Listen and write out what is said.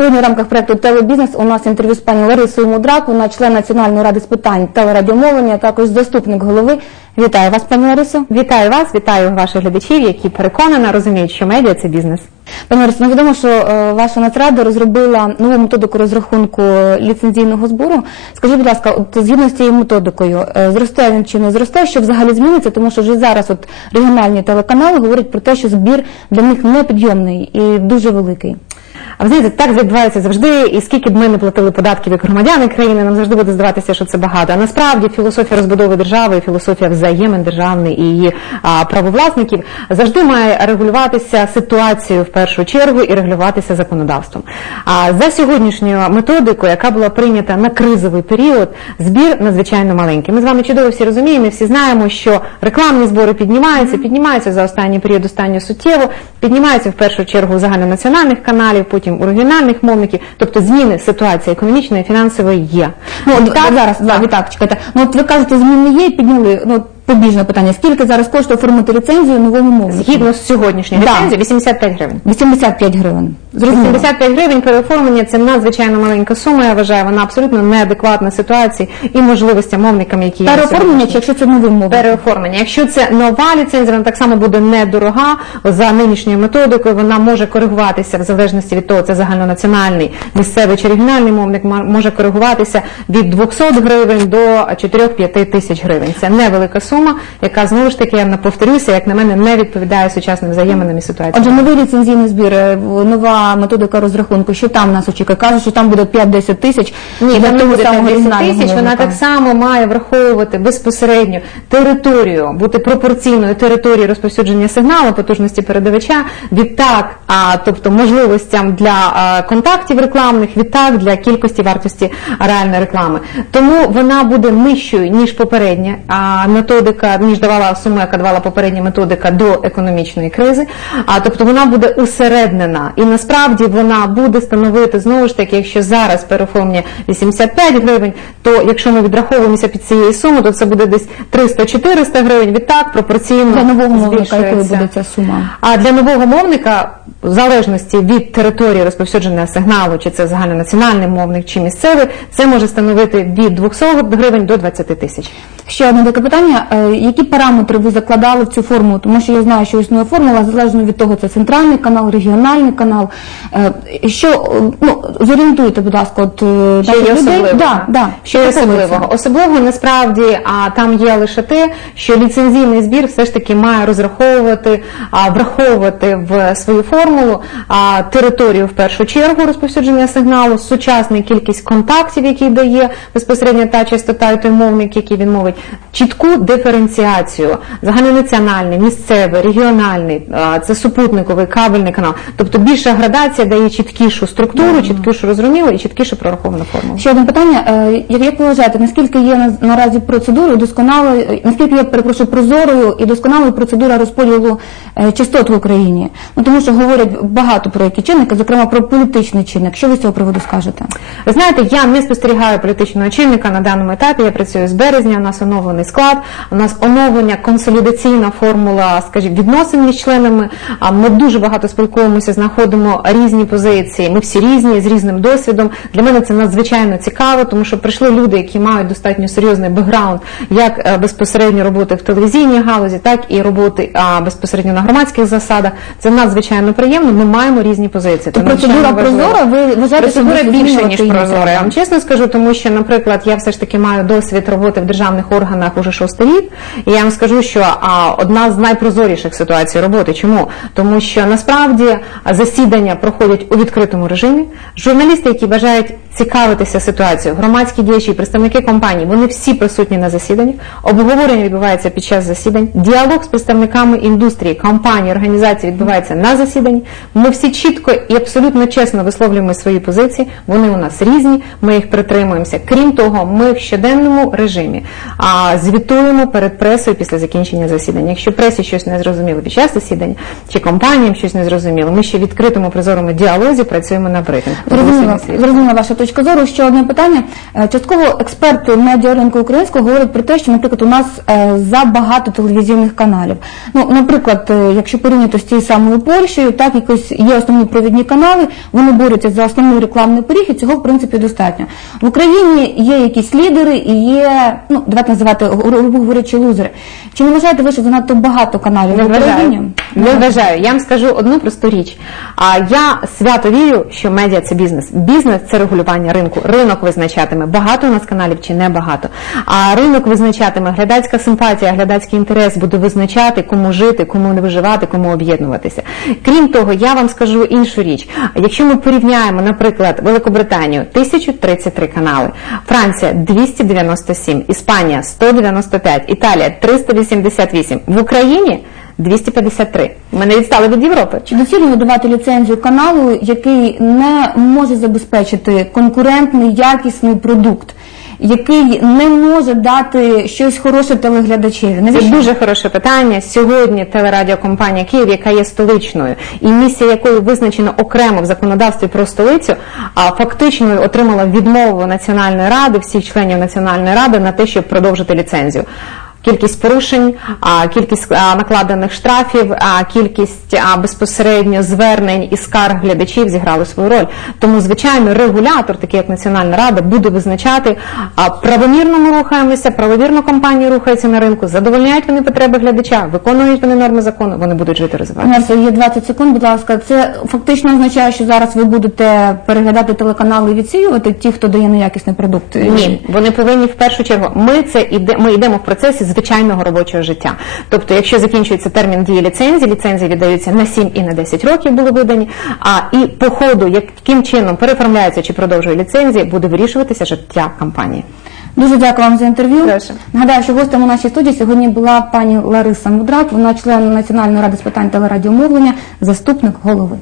Сьогодні в рамках проекту Телебізнес у нас інтерв'ю з пані Ларисою Мудрак, вона член Національної ради з питань телерадіомовлення, також заступник голови. Вітаю вас, пані Ларисо. Вітаю вас, вітаю ваших глядачів, які переконано розуміють, що медіа це бізнес. Пані Ларисо, ну відомо, що е, ваша Нацрада розробила нову методику розрахунку ліцензійного збору. Скажіть, будь ласка, от згідно з цією методикою, е, зросте він чи не зросте, що взагалі зміниться, тому що вже зараз от регіональні телеканали говорять про те, що збір для них непідйомний і дуже великий. А ви знаєте, так відбувається завжди, і скільки б ми не платили податків як громадяни країни, нам завжди буде здаватися, що це багато. А насправді філософія розбудови держави, і філософія взаємин державний і її правовласників завжди має регулюватися ситуацією в першу чергу і регулюватися законодавством. А за сьогоднішньою методикою, яка була прийнята на кризовий період, збір надзвичайно маленький. Ми з вами чудово всі розуміємо, всі знаємо, що рекламні збори піднімаються, піднімаються за останній період останньо суттєво, піднімаються в першу чергу загальнонаціональних каналів, потім у регіональних мовників, тобто зміни ситуації економічної, фінансової є. Ну, от так, зараз, да, відтак, чекайте. Ну, от ви кажете, зміни є і підняли, ну, побіжне питання. Скільки зараз коштує оформити ліцензію новому мовнику? Згідно з сьогоднішньою Да. ліцензією, 85 гривень. 85 гривень. Зрозуміло. 75 гривень переоформлення це надзвичайно маленька сума. Я вважаю, вона абсолютно неадекватна ситуації і можливостям мовникам, які є Переоформлення, сьогодні. чи якщо це новий мовник? Переоформлення. Якщо це нова ліцензія, вона так само буде недорога за нинішньою методикою. Вона може коригуватися в залежності від того, це загальнонаціональний, місцевий чи регіональний мовник ма- може коригуватися від 200 гривень до 4-5 тисяч гривень. Це невелика сума, яка знову ж таки я повторюся, як на мене, не відповідає сучасним взаєминам і ситуаціям. Отже, новий ліцензійний збір, е, нова методика розрахунку, що там нас очікує? Кажуть, що там буде 5-10 тисяч. Ні, там не буде 10 тисяч, вона так само має враховувати безпосередньо територію, бути пропорційною території розповсюдження сигналу, потужності передавача, відтак, а, тобто можливостям для контактів рекламних, відтак для кількості вартості реальної реклами. Тому вона буде нижчою, ніж попередня а, методика, ніж давала сума, яка давала попередня методика до економічної кризи. А, тобто вона буде усереднена і насправді вона буде становити знову ж таки, якщо зараз переоформлення 85 гривень, то якщо ми відраховуємося під цією сумою, то це буде десь 300-400 гривень. Відтак пропорційно Для нового мовника якою буде ця сума? А для нового мовника, в залежності від території розповсюдження сигналу, чи це загальнонаціональний мовник, чи місцевий, це може становити від 200 гривень до 20 тисяч. Ще одне таке питання. Е, Які параметри ви закладали в цю формулу? Тому що я знаю, що існує формула, залежно від того, це центральний канал, регіональний канал. Е, Що, ну, зорієнтуйте, будь ласка, от е, Що є людей. особливого? Да, да. Що є особливого? Особливого насправді а, там є лише те, що ліцензійний збір все ж таки має розраховувати, а, враховувати в свою а, територію в першу чергу розповсюдження сигналу, сучасну кількість контактів, які дає безпосередньо та частота і той мовник, який він мовить, чітку диференціацію, загальнонаціональний, місцевий, регіональний, а, це супутниковий кабельний канал. Тобто більша градація дає чіткішу структуру, чіткішу розумілу і чіткіше прораховану формулу. Ще одне питання. Е, Як, ви вважаєте, наскільки є наразі процедурою досконалою, е, наскільки є, перепрошую, прозорою і досконалою процедура розподілу е, частот в Україні? Ну тому що говорять багато про які чинники, зокрема про політичний чинник. Що ви з цього приводу скажете? Ви знаєте, я не спостерігаю політичного очільника на даному етапі. Я працюю з березня. У нас оновлений склад. У нас оновлення консолідаційна формула, скажімо, відносин між членами. Ми дуже багато спілкуємося, знаходимо різні позиції. Ми всі різні з різним досвідом. Для мене це надзвичайно цікаво, тому що прийшли люди, які мають достатньо серйозний бекграунд, як е, безпосередньо роботи в телевізійній галузі, так і роботи безпосередньо на громадських засадах. Це надзвичайно приємно. Ми маємо різні позиції. То Це процедура прозора, ви вважаєте, Процедура більше ніж прозора. Я вам чесно скажу, тому що, наприклад, я все ж таки маю досвід роботи в державних органах уже шостий рік, і я вам скажу, що а, одна з найпрозоріших ситуацій роботи. Чому? Тому що насправді засідання проходять у відкритому режимі. Журналісти, які бажають цікавитися ситуацією, громадські діячі, представники компаній, вони всі присутні на засіданнях. Обговорення відбувається під час засідань. Діалог з представниками індустрії, компаній, організацій відбувається на засіданні. Ми всі чітко і абсолютно чесно висловлюємо свої позиції. Вони у нас різні, ми їх притримуємося. Крім того, ми в щоденному режимі а, звітуємо перед пресою після закінчення засідання. Якщо пресі щось не зрозуміло під час засідання, чи компаніям щось не зрозуміло, ми ще в відкритому прозорому діалозі працюємо на брифінг. Зрозуміла, зрозуміла ваша точка зору. Ще одне питання. Е, Частково експерти медіаринку українського говорять про те, що, наприклад, у нас е, забагато телевізійних каналів. Ну, наприклад, е, якщо порівняти з тією самою Польщею, так так якось є основні провідні канали, вони борються за основний рекламний поріг, і цього в принципі достатньо. В Україні є якісь лідери і є, ну давайте називати грубо говорячи, лузери. Чи не вважаєте ви, що занадто багато каналів Не в Україні? Не вважаю. Я вам скажу одну просту річ. А я свято вірю, що медіа це бізнес. Бізнес це регулювання ринку. Ринок визначатиме, багато у нас каналів чи не багато. А ринок визначатиме, глядацька симпатія, глядацький інтерес буде визначати, кому жити, кому не виживати, кому об'єднуватися. Крім того, я вам скажу іншу річ. Якщо ми порівняємо, наприклад, Великобританію 1033 канали, Франція 297, Іспанія 195, Італія 388, в Україні 253. Ми не відстали від Європи. Чи доцільно видавати ліцензію каналу, який не може забезпечити конкурентний якісний продукт, який не може дати щось хороше телеглядачеві? Це Навіщо? дуже хороше питання. Сьогодні телерадіокомпанія Київ, яка є столичною, і місія якої визначена окремо в законодавстві про столицю, а фактично отримала відмову Національної ради, всіх членів Національної ради на те, щоб продовжити ліцензію. Кількість порушень, кількість накладених штрафів, а, кількість безпосередньо звернень і скарг глядачів зіграли свою роль. Тому, звичайно, регулятор, такий як Національна рада, буде визначати, правомірно ми рухаємося, правовірно компанії рухаються на ринку, задовольняють вони потреби глядача, виконують вони норми закону, вони будуть жити розвиватися. Є 20 секунд, будь ласка. Це фактично означає, що зараз ви будете переглядати телеканали і відсіювати ті, хто дає неякісний продукт. Ні, вони повинні в першу чергу. Ми це іде. Ми йдемо в процесі звичайного робочого життя. Тобто, якщо закінчується термін дії ліцензії, ліцензії віддаються на 7 і на 10 років були видані. А і по ходу, яким чином переформляється чи продовжує ліцензії, буде вирішуватися життя компанії. Дуже дякую вам за інтерв'ю. Нагадаю, що гостем у нашій студії сьогодні була пані Лариса Мудрак, вона член Національної ради з питань телерадіомовлення, заступник голови.